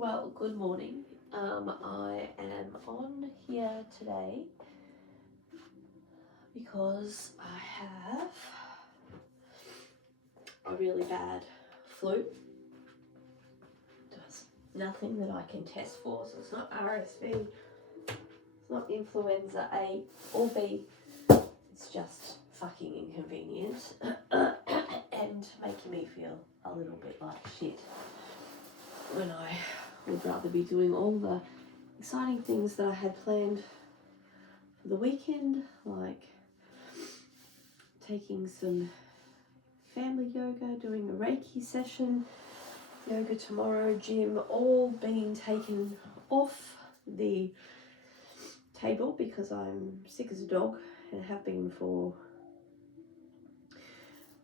Well, good morning. I am on here today because I have a really bad flu. There's nothing that I can test for, so it's not RSV, it's not influenza A or B, it's just fucking inconvenient and making me feel a little bit like shit when I would rather be doing all the exciting things that I had planned for the weekend, like taking some family yoga, doing a Reiki session, yoga tomorrow, gym, all being taken off the table because I'm sick as a dog and have been for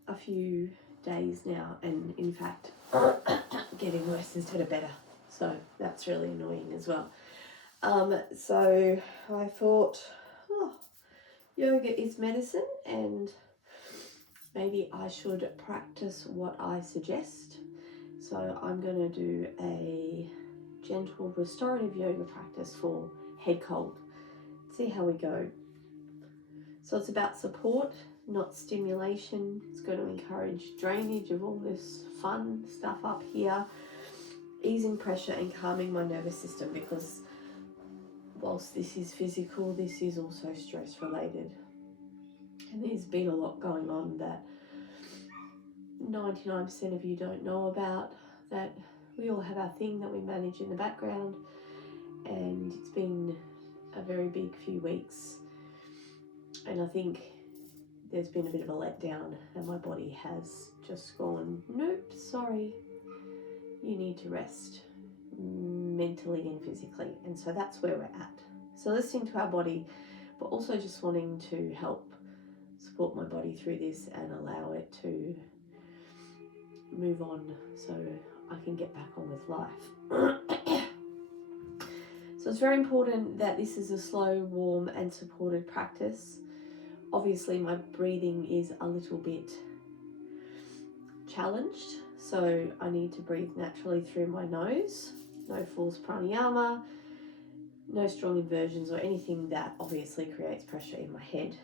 a few days now, and in fact getting worse instead of better, so that's really annoying as well. So I thought, yoga is medicine and maybe I should practice what I suggest. So I'm going to do a gentle restorative yoga practice for head cold. See how we go. So it's about support, not stimulation. It's going to encourage drainage of all this fun stuff up here, easing pressure and calming my nervous system, because whilst this is physical, this is also stress related. And there's been a lot going on that 99% of you don't know about, that we all have our thing that we manage in the background, and it's been a very big few weeks, and I think there's been a bit of a letdown and my body has just gone, nope, sorry, you need to rest mentally and physically. And so that's where we're at. So listening to our body, but also just wanting to help support my body through this and allow it to move on so I can get back on with life. So it's very important that this is a slow, warm and supported practice. Obviously my breathing is a little bit challenged, so I need to breathe naturally through my nose. No false pranayama, no strong inversions or anything that obviously creates pressure in my head.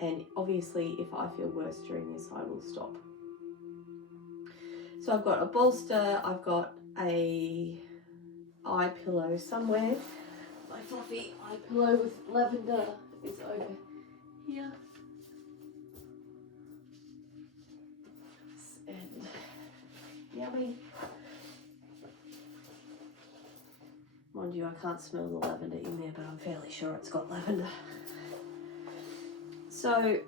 And obviously if I feel worse during this, I will stop. So I've got a bolster, I've got a eye pillow somewhere. My fluffy eye pillow with lavender is over here. And yummy. Mind you, I can't smell the lavender in there, but I'm fairly sure it's got lavender. So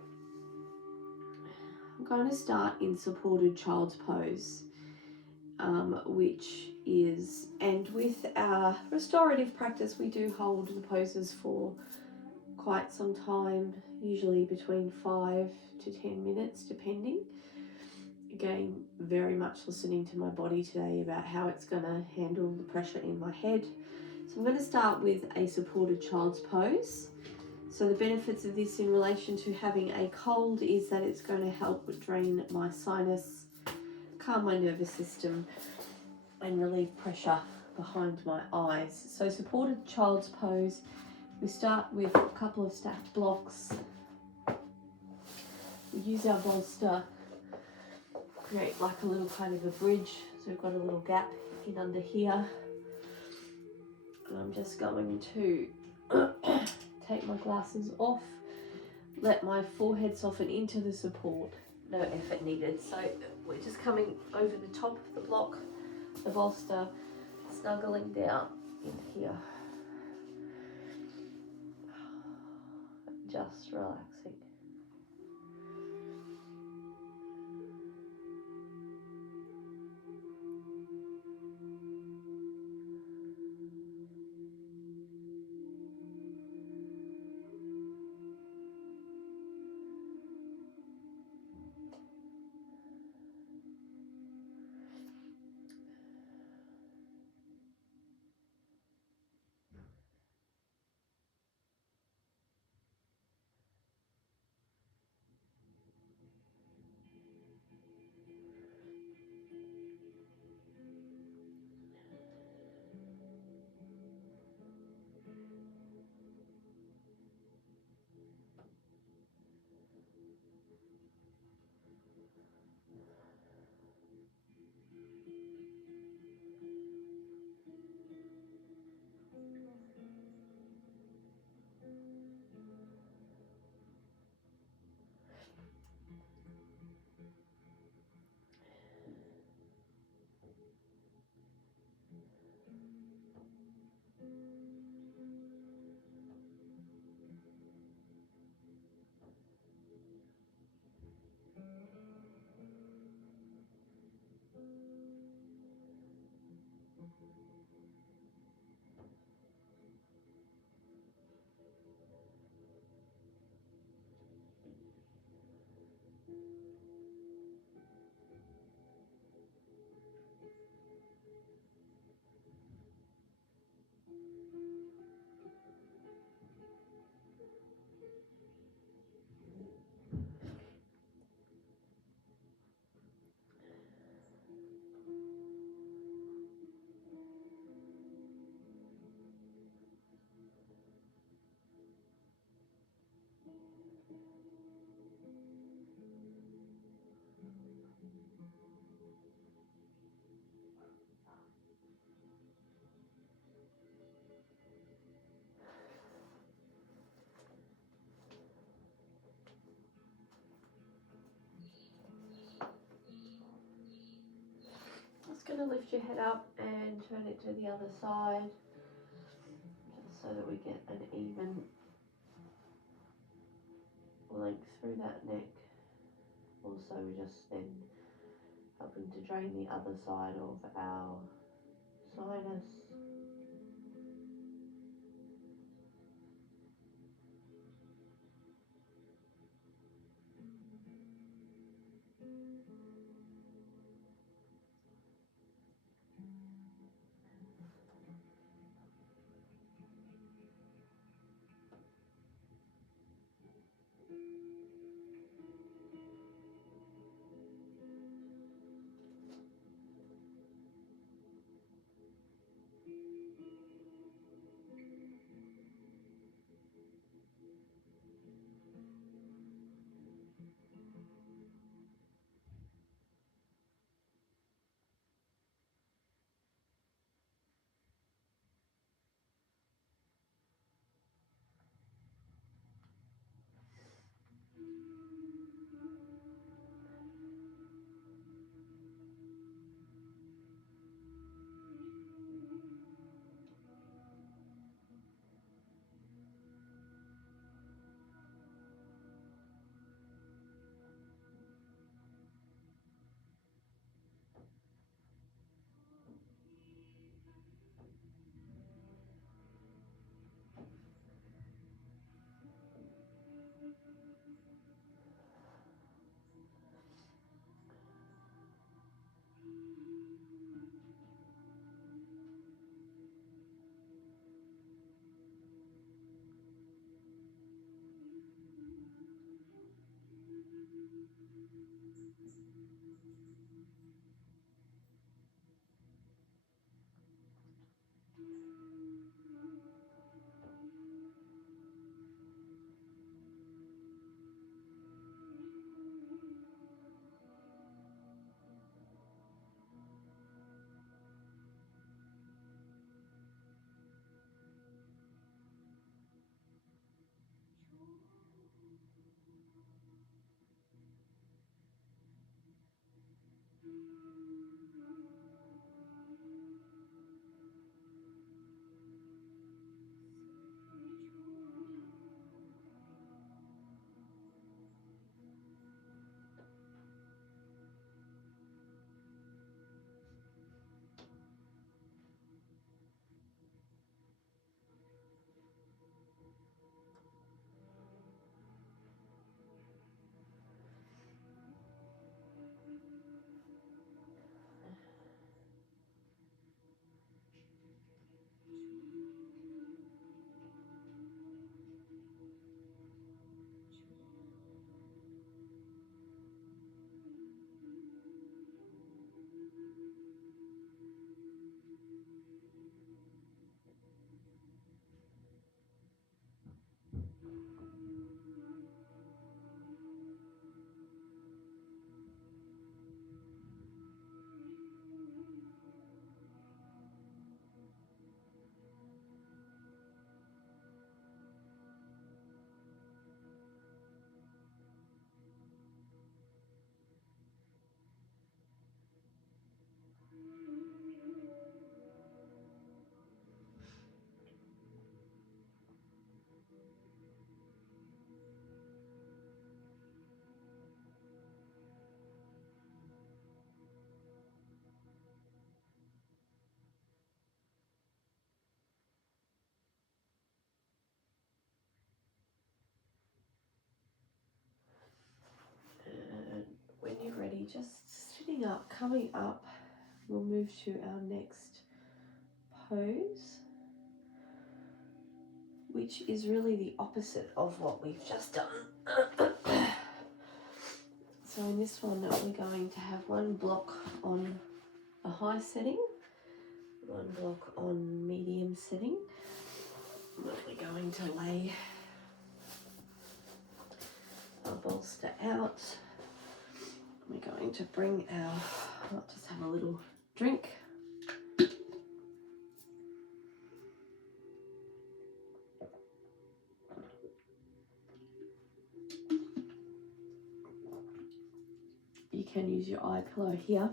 I'm going to start in supported child's pose, which is, and with our restorative practice, we do hold the poses for quite some time, usually between 5 to 10 minutes, depending. Again, very much listening to my body today about how it's going to handle the pressure in my head. So I'm going to start with a supported child's pose. So the benefits of this in relation to having a cold is that it's going to help drain my sinus, calm my nervous system and relieve pressure behind my eyes. So supported child's pose, we start with a couple of stacked blocks. We use our bolster, create like a little kind of a bridge. So we've got a little gap in under here. And I'm just going to take my glasses off, let my forehead soften into the support, no effort needed. So we're just coming over the top of the block, the bolster, snuggling down in here, just relaxing. Just going to lift your head up and turn it to the other side, just so that we get an even length through that neck. Also, we're just then helping to drain the other side of our sinus. be just sitting up, coming up. We'll move to our next pose, which is really the opposite of what we've just done. So in this one, we're going to have one block on a high setting, one block on medium setting. We're going to lay our bolster out. We're going to bring our, I'll just have a little drink. You can use your eye pillow here.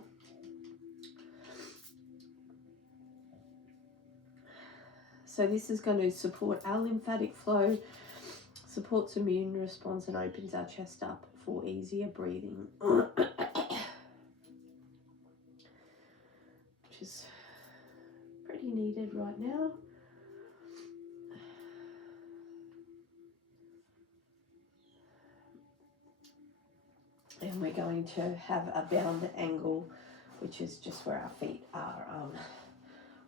So this is going to support our lymphatic flow, supports immune response, and opens our chest up for easier breathing, which is pretty needed right now. And we're going to have a bound angle, which is just where our feet are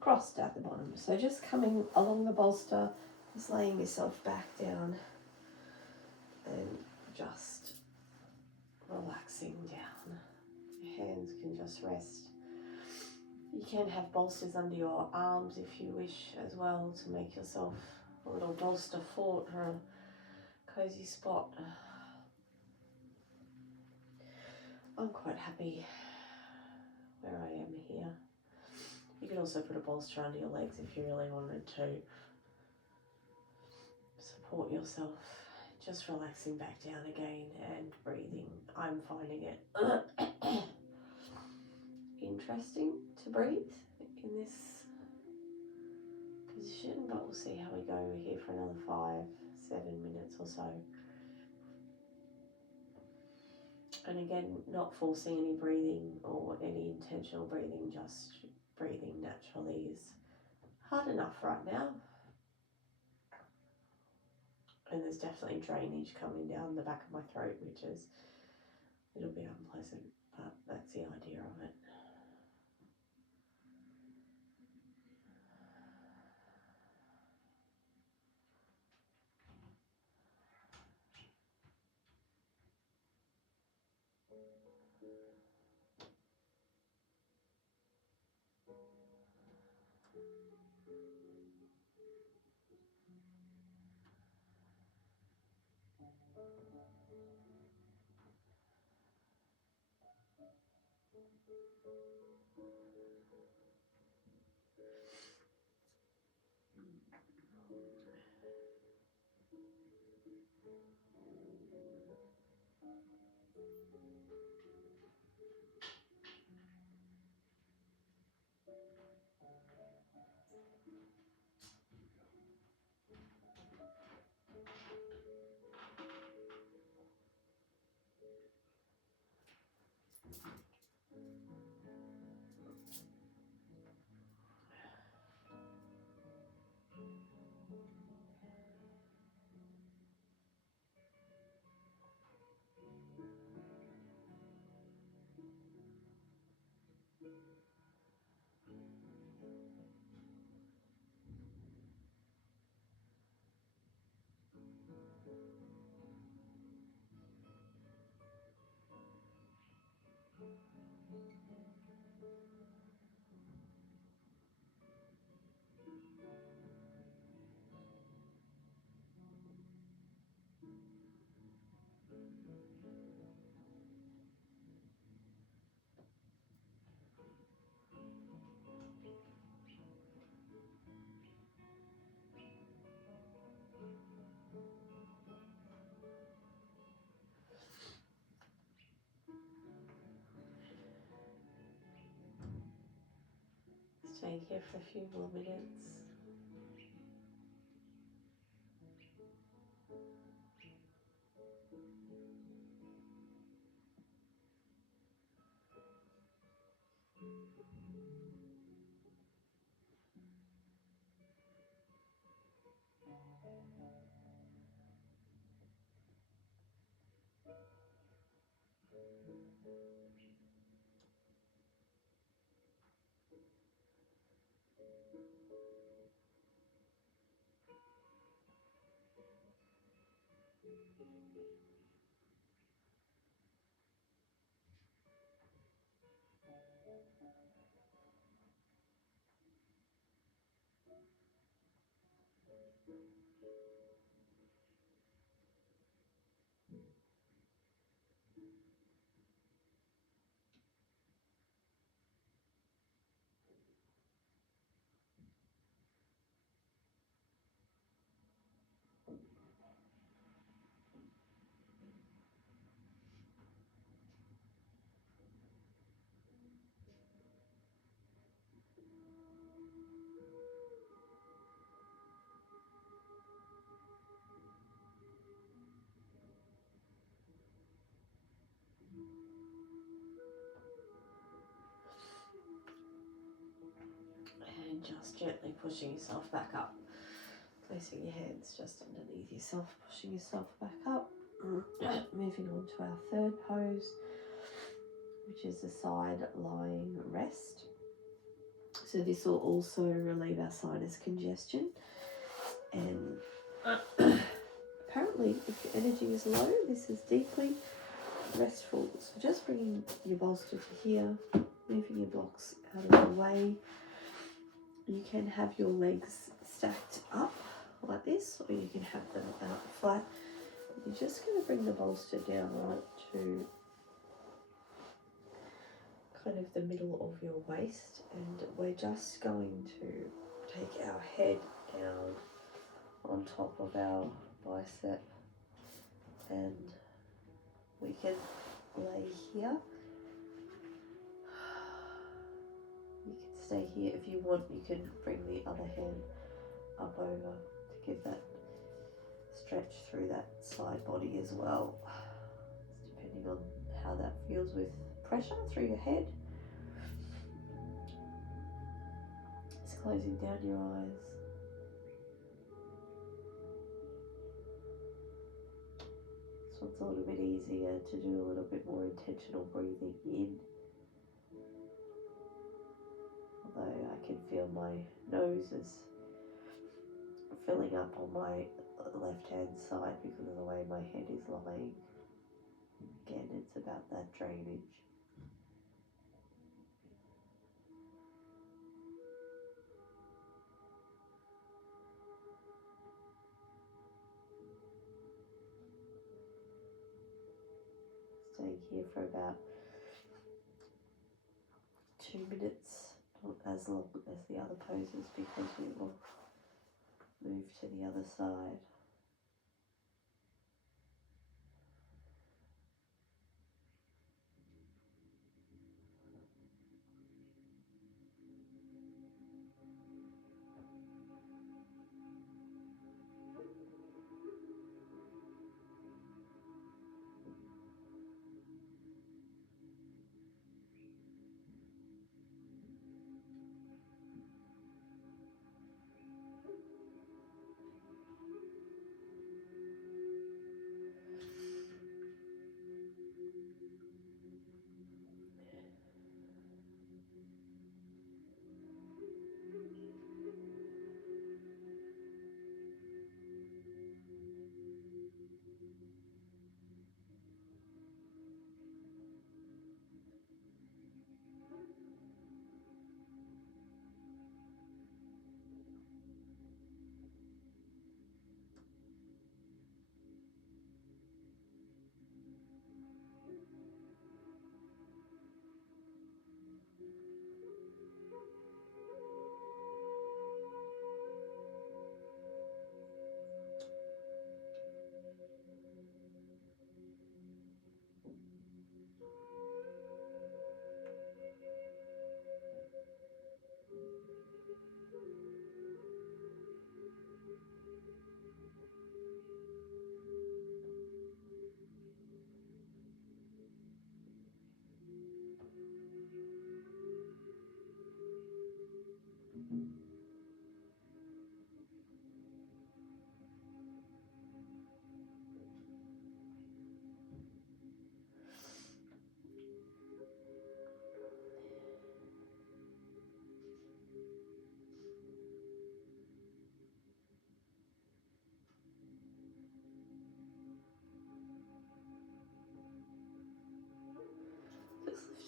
crossed at the bottom. So just coming along the bolster, just laying yourself back down and just relaxing down. Your hands can just rest. You can have bolsters under your arms if you wish as well, to make yourself a little bolster fort or a cozy spot. I'm quite happy where I am here. You can also put a bolster under your legs if you really wanted to support yourself. Just relaxing back down again and breathing. I'm finding it interesting to breathe in this position, but we'll see how we go. We're here for another 5-7 minutes or so. And again, not forcing any breathing or any intentional breathing, just breathing naturally is hard enough right now. And there's definitely drainage coming down the back of my throat, which is a little bit unpleasant, but that's the idea of it. Staying here for a few more minutes. And just gently pushing yourself back up. Placing your hands just underneath yourself, pushing yourself back up. Moving on to our third pose, which is a side lying rest. So this will also relieve our sinus congestion. And apparently, if your energy is low, this is deeply restful. So just bringing your bolster to here, moving your blocks out of the way. You can have your legs stacked up like this, or you can have them out flat. You're just going to bring the bolster down right to kind of the middle of your waist, and we're just going to take our head down on top of our bicep, and we can lay here. You can stay here. If you want, you can bring the other hand up over to give that stretch through that side body as well. It's depending on how that feels with pressure through your head. Just closing down your eyes. This one's a little bit easier to do, a little bit more intentional breathing in. Although I can feel my nose is filling up on my left hand side because of the way my head is lying. Again, it's about that drainage. Staying here for about 2 minutes, not as long as the other poses, because we will move to the other side.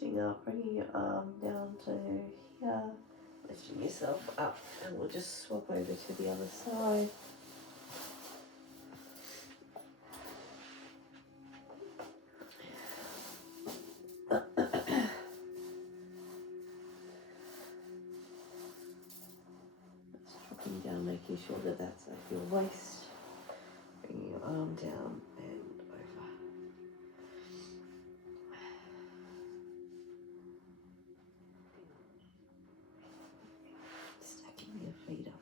chesting up, bringing your arm down to here, lifting yourself up, and we'll just swap over to the other side. Just dropping down, making sure that that's at your waist. Bringing your arm down and over. Stacking your feet up.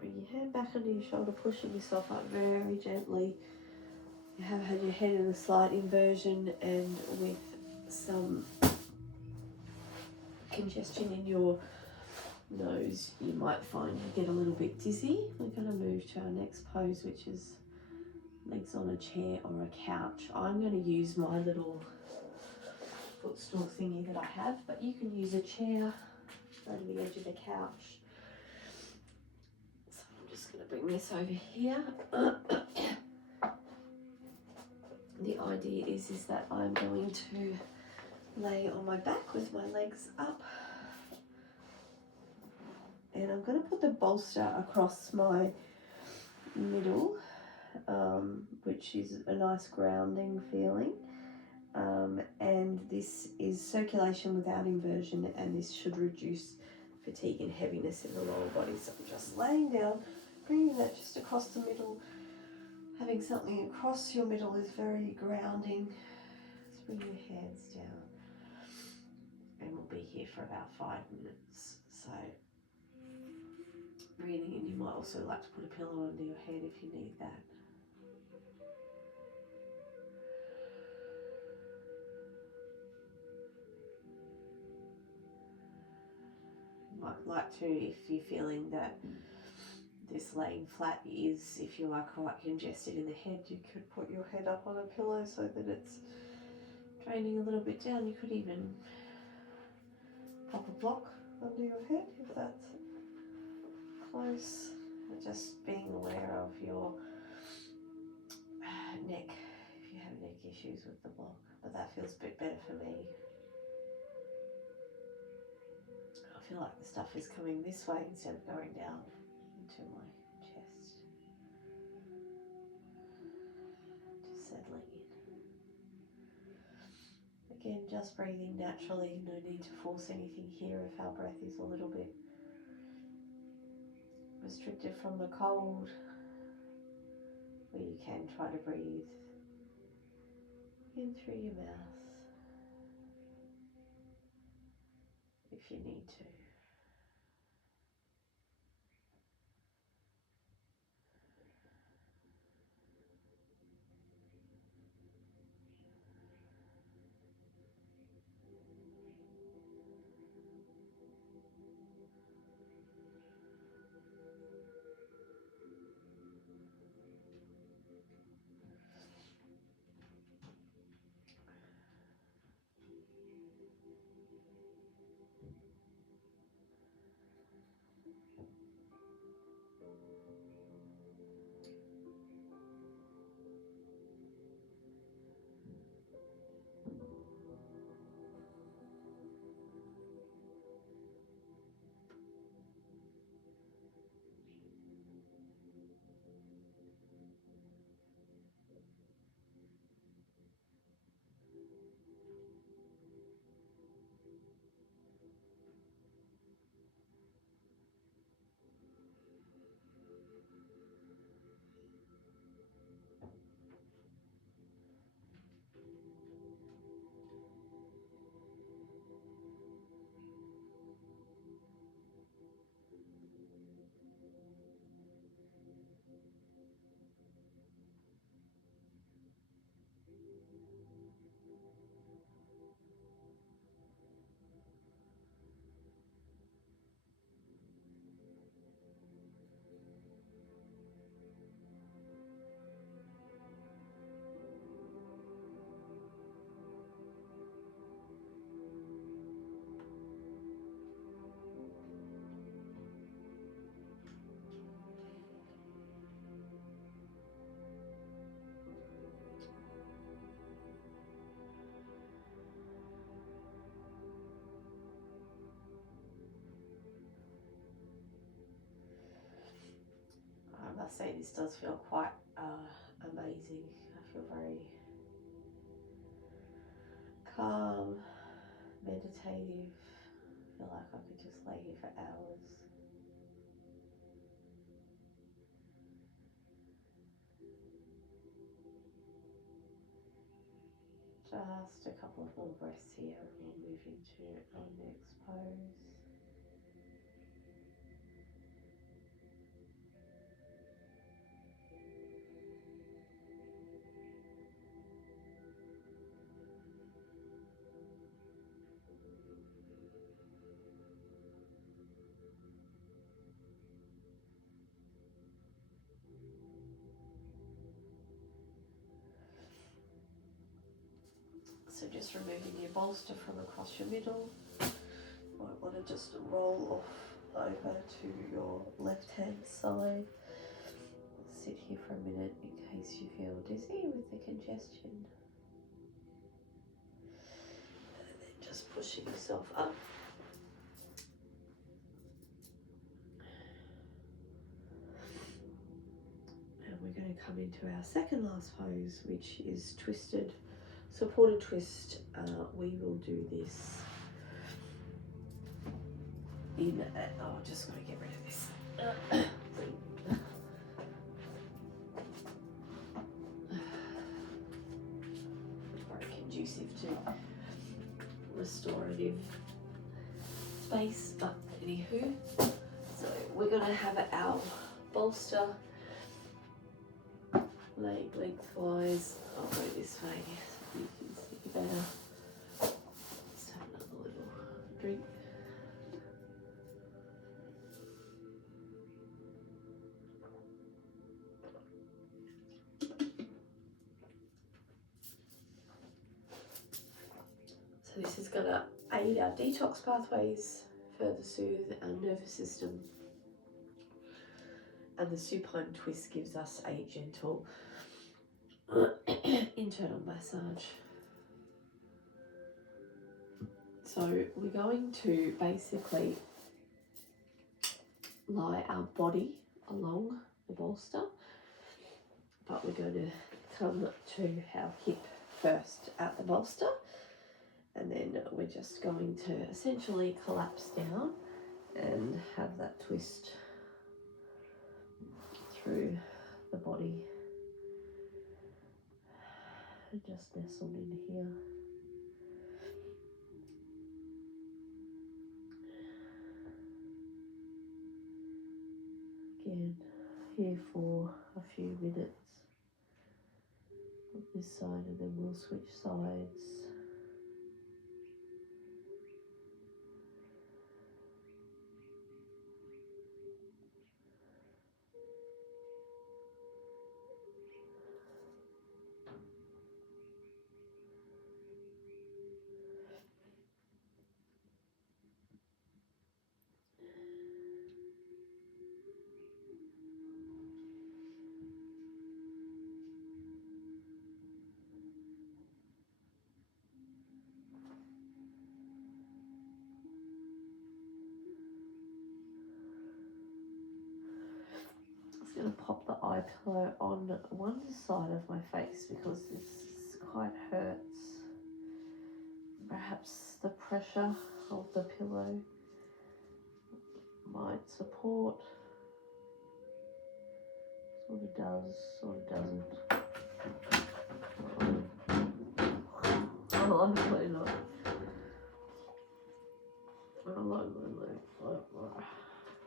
Bring your hand back under your shoulder, pushing yourself up very gently. You have had your head in a slight inversion, and with some congestion in your nose, you might find you get a little bit dizzy. We're going to move to our next pose, which is legs on a chair or a couch. I'm going to use my little footstool thingy that I have, but you can use a chair, go to the edge of the couch. So I'm just going to bring this over here. The idea is that I'm going to lay on my back with my legs up, and I'm going to put the bolster across my middle, which is a nice grounding feeling, and this is circulation without inversion, and this should reduce fatigue and heaviness in the lower body. So I'm just laying down, bringing that just across the middle. Having something across your middle is very grounding. Let's bring your hands down, and we'll be here for about 5 minutes. So breathing in, you might also like to put a pillow under your head if you need that. You might like to, if you're feeling that this laying flat is, if you are quite congested in the head, you could put your head up on a pillow so that it's draining a little bit down. You could even pop a block under your head if that's close. Just being aware of your neck if you have neck issues with the block, but that feels a bit better for me. I feel like the stuff is coming this way instead of going down into my chest. Just settling in. Again, just breathing naturally, no need to force anything here if our breath is a little bit restricted from the cold, where you can try to breathe in through your mouth if you need to. must say this does feel quite amazing. I feel very calm, meditative. I feel like I could just lay here for hours. Just a couple of more breaths here and we'll move into our next pose. So just removing your bolster from across your middle. You might want to just roll off over to your left hand side. Sit here for a minute in case you feel dizzy with the congestion. And then just pushing yourself up. And we're going to come into our second last pose, which is twisted, supported twist. We will do this in, just got to get rid of this. Very conducive to restorative space, but anywho, so we're going to have our bolster leg lengthwise. I'll go this way so you can see better. Let's have another little drink. So this is going to aid our detox pathways, further soothe our nervous system, and the supine twist gives us a gentle internal massage. So we're going to basically lie our body along the bolster, but we're going to come to our hip first at the bolster, and then we're just going to essentially collapse down and have that twist through the body and just nestled in here. Again, here for a few minutes on this side, and then we'll switch sides. I'm going to pop the eye pillow on one side of my face because this quite hurts. Perhaps the pressure of the pillow might support. Sort of does, sort of doesn't. Oh, hopefully not.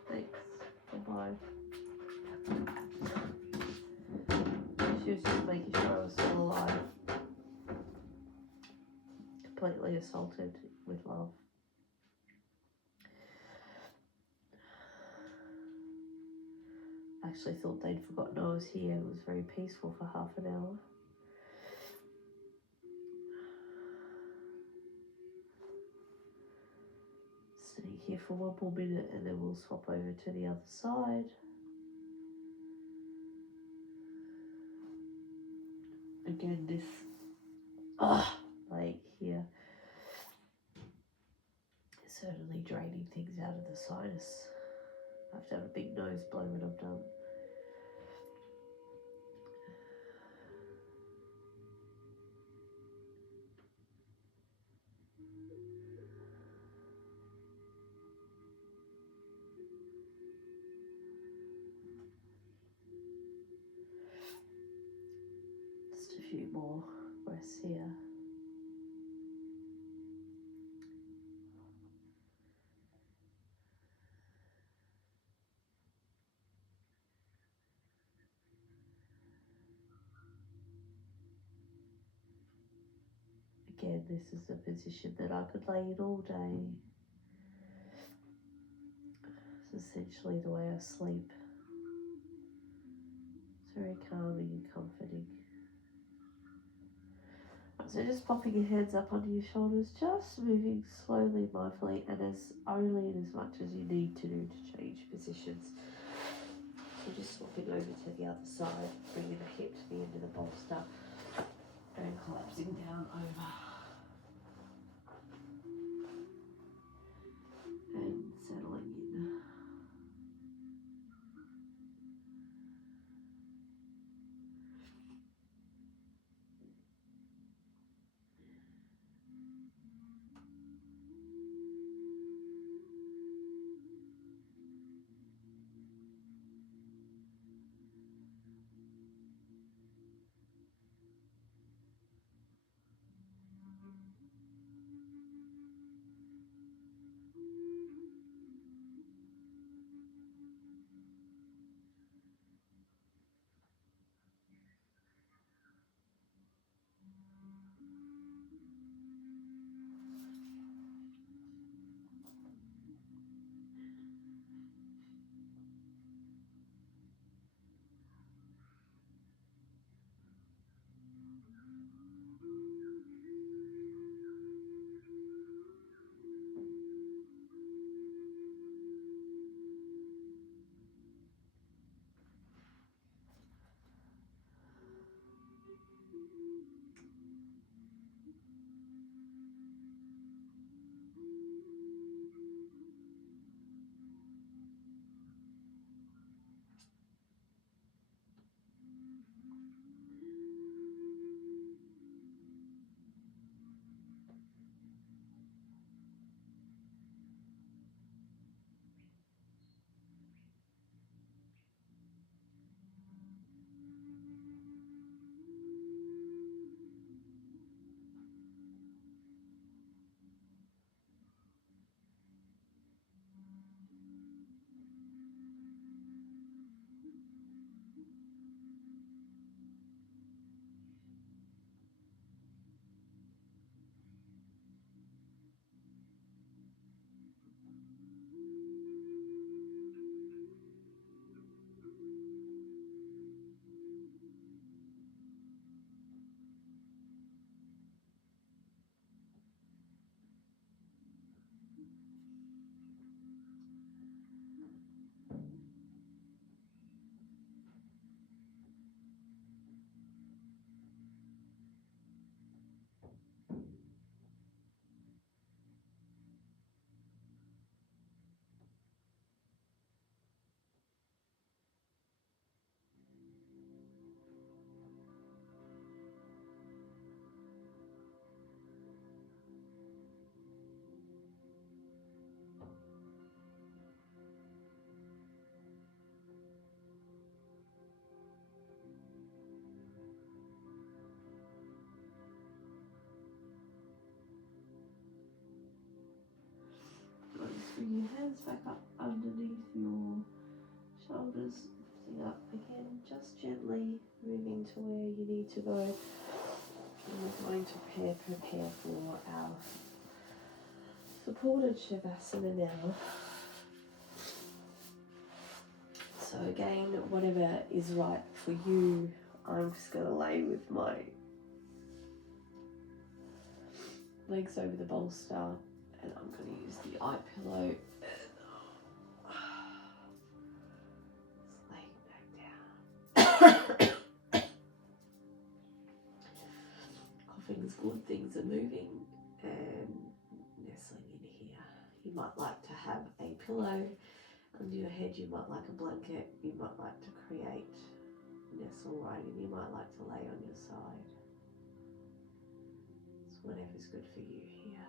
Thanks. Bye-bye. She was just making sure I was still alive. Completely assaulted with love. I actually thought they'd forgotten I was here. It was very peaceful for half an hour. Staying here for one more minute and then we'll swap over to the other side. Again, this leg here is certainly draining things out of the sinus. I have to have a big nose blow when I'm done. few more breaths here. Again, this is a position that I could lay in all day. It's essentially the way I sleep. It's very calming and comforting. So just popping your hands up onto your shoulders, just moving slowly, mindfully, and only as much as you need to do to change positions. So just swapping over to the other side, bringing the hip to the end of the bolster and collapsing down over. And settling in. Bring your hands back up underneath your shoulders, lifting up again, just gently moving to where you need to go. And we're going to prepare for our supported Shavasana now. So again, whatever is right for you, I'm just going to lay with my legs over the bolster, and I'm going to use the eye pillow. Just laying back down. Coughing is good, things are moving, and nestling in here. You might like to have a pillow under your head, you might like a blanket, you might like to create nestle right in, you might like to lay on your side. It's whatever's good for you here.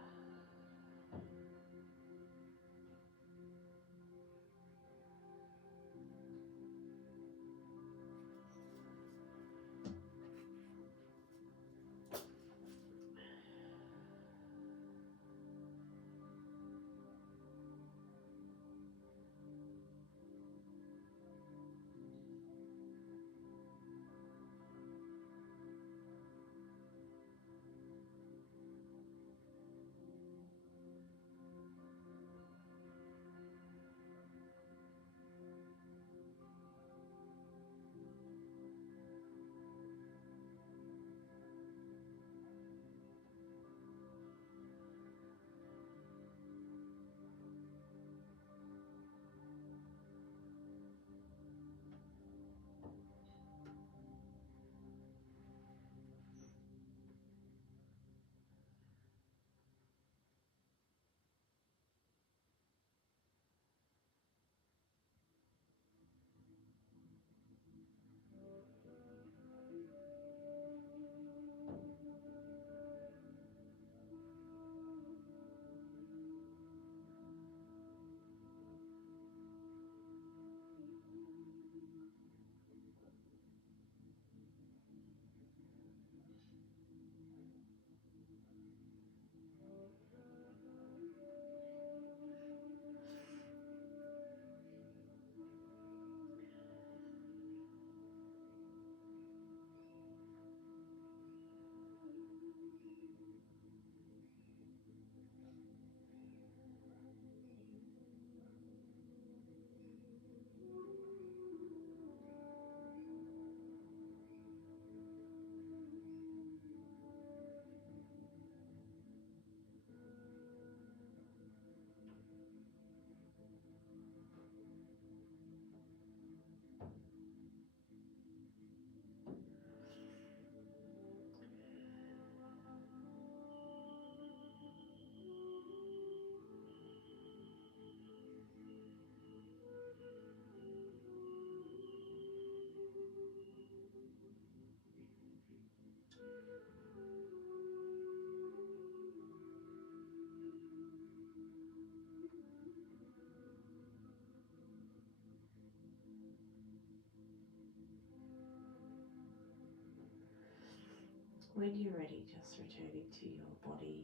When you're ready, just returning to your body,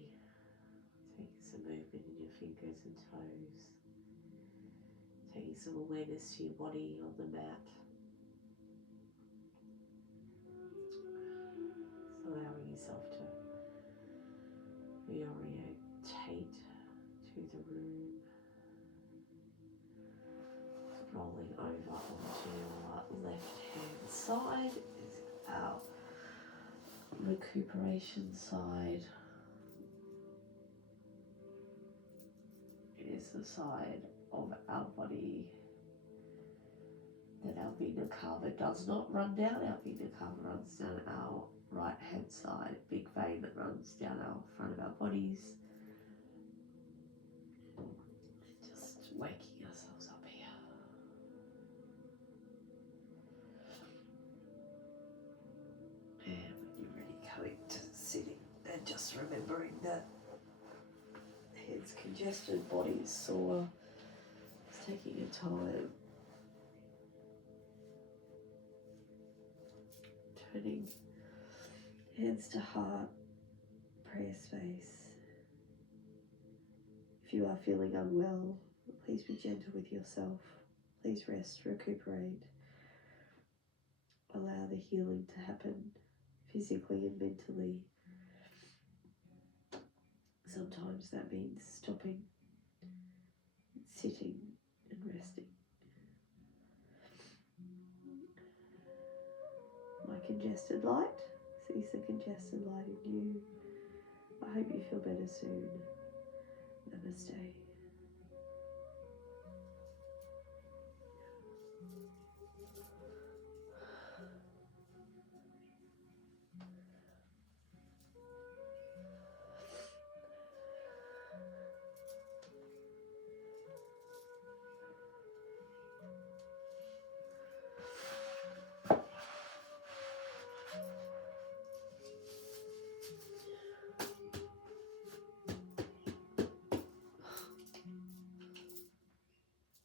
taking some movement in your fingers and toes, taking some awareness to your body on the mat, just allowing yourself to reorientate to the room, rolling over onto your left hand side is our recuperation side. It is the side of our body that our vena cava does not run down. Our vena cava runs down our right hand side, big vein that runs down our front of our bodies. Just waking ourselves up here. And when you're ready, coming to sitting and just remembering that head's congested, body is sore. Just taking your time. Turning hands to heart, prayer space. If you are feeling unwell, please be gentle with yourself. Please rest, recuperate. Allow the healing to happen physically and mentally. Sometimes that means stopping, sitting and resting. My congested light sees the congested light in you. I hope you feel better soon. Namaste.